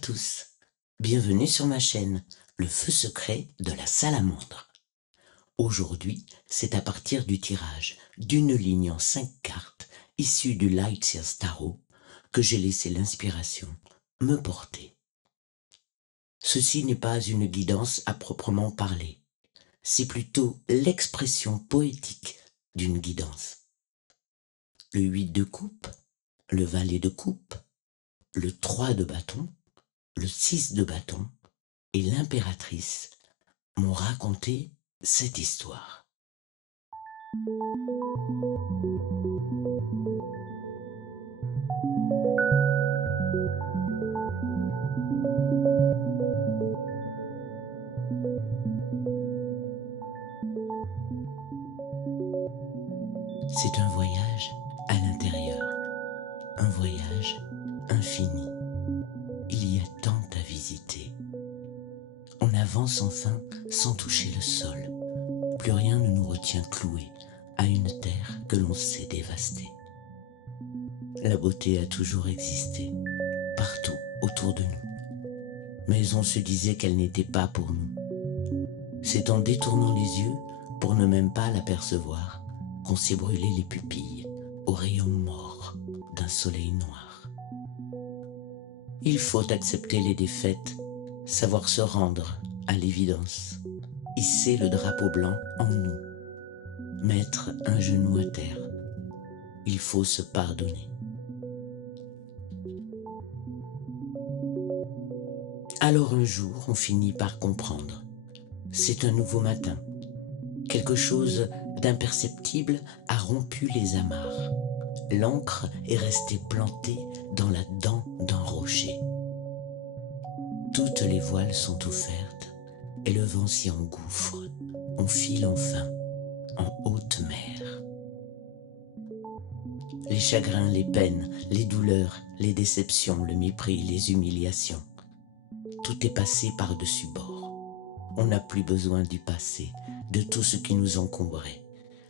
tous, bienvenue sur ma chaîne, le feu secret de la salamandre. Aujourd'hui, c'est à partir du tirage d'une ligne en 5 cartes issue du Lightyear Tarot que j'ai laissé l'inspiration me porter. Ceci n'est pas une guidance à proprement parler, c'est plutôt l'expression poétique d'une guidance. Le 8 de coupe, le valet de coupe, le 3 de bâton, le 6 de bâton et l'impératrice m'ont raconté cette histoire. C'est un voyage à l'intérieur, un voyage infini. Il y a tant à visiter. On avance enfin sans toucher le sol. Plus rien ne nous retient cloués à une terre que l'on sait dévaster. La beauté a toujours existé, partout autour de nous. Mais on se disait qu'elle n'était pas pour nous. C'est en détournant les yeux, pour ne même pas l'apercevoir, qu'on s'est brûlé les pupilles aux rayons morts d'un soleil noir. Il faut accepter les défaites, savoir se rendre à l'évidence, hisser le drapeau blanc en nous, mettre un genou à terre. Il faut se pardonner. Alors un jour, on finit par comprendre. C'est un nouveau matin. Quelque chose d'imperceptible a rompu les amarres. L'ancre est restée plantée dans la dent d'un rocher. Toutes les voiles sont offertes et le vent s'y engouffre. On file enfin en haute mer. Les chagrins, les peines, les douleurs, les déceptions, le mépris, les humiliations. Tout est passé par-dessus bord. On n'a plus besoin du passé, de tout ce qui nous encombrait,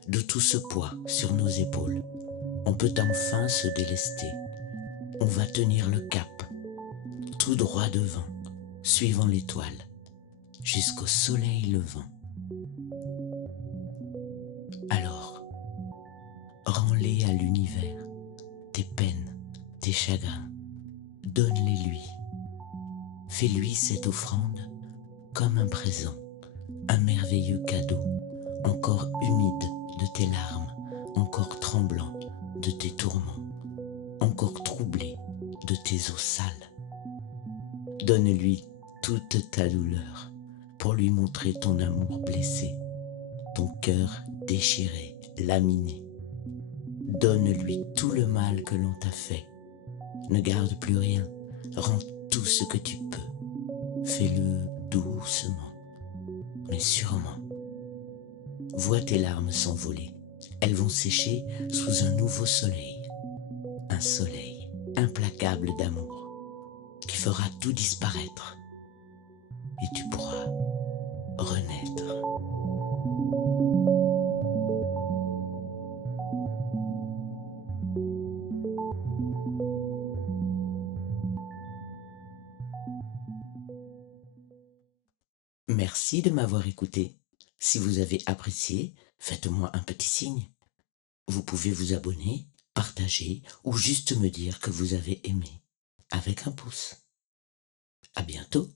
de tout ce poids sur nos épaules. On peut enfin se délester. On va tenir le cap, tout droit devant, suivant l'étoile, jusqu'au soleil levant. Alors, rends-les à l'univers, tes peines, tes chagrins, donne-les lui. Fais-lui cette offrande comme un présent, un merveilleux cadeau, encore humide de tes larmes, encore tremblant de tes tourments, encore troublé de tes eaux sales. Donne-lui toute ta douleur pour lui montrer ton amour blessé, ton cœur déchiré, laminé. Donne-lui tout le mal que l'on t'a fait. Ne garde plus rien, rends tout ce que tu peux. Fais-le doucement, mais sûrement. Vois tes larmes s'envoler. Elles vont sécher sous un nouveau soleil. Un soleil implacable d'amour qui fera tout disparaître. Et tu pourras renaître. Merci de m'avoir écouté. Si vous avez apprécié, faites-moi un petit signe. Vous pouvez vous abonner, partager ou juste me dire que vous avez aimé avec un pouce. À bientôt.